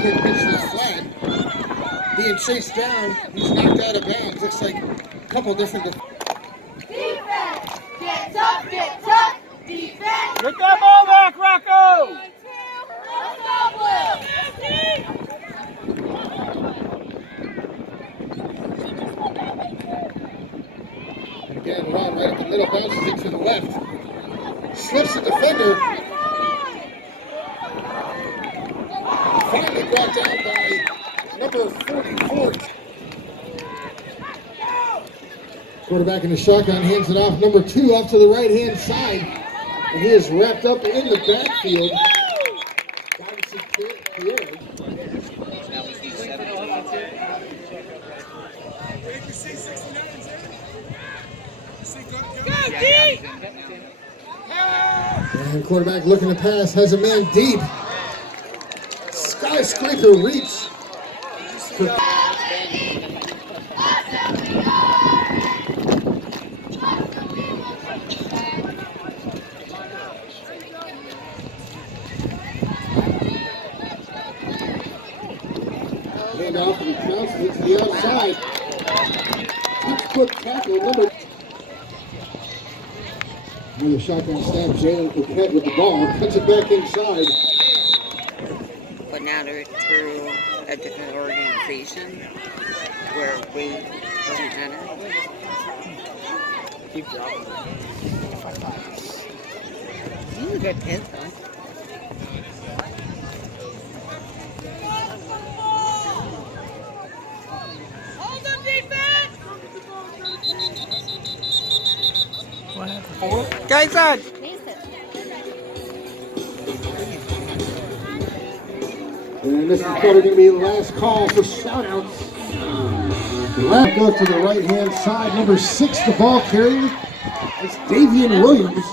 quick pitch to the flat. Being chased down, he's knocked out of bounds. Looks like a couple different. Defense! Get tough, defense! Get that ball back, Rocco! 1, 2, let's go, Blue! And again, Ron right up the middle, bounces it to the left. Slips the defender. Finally brought down by number 44. Quarterback in the shotgun hands it off. Number 2 off to the right-hand side. And he is wrapped up in the backfield. And quarterback looking to pass, has a man deep. Skyscraper reach. Hand off and bounces it to the outside. 6-foot tackle number. Another shotgun snap, Jalen Coquette with the ball, cuts it back inside. But now they're through a different organization where weight doesn't matter. Keep dropping. He's a good kid though. Hold them, defense! What happened? Guys on! And this is probably going to be the last call for shoutouts. Left goes to the right-hand side. Number 6, the ball carrier. It's Davian Williams.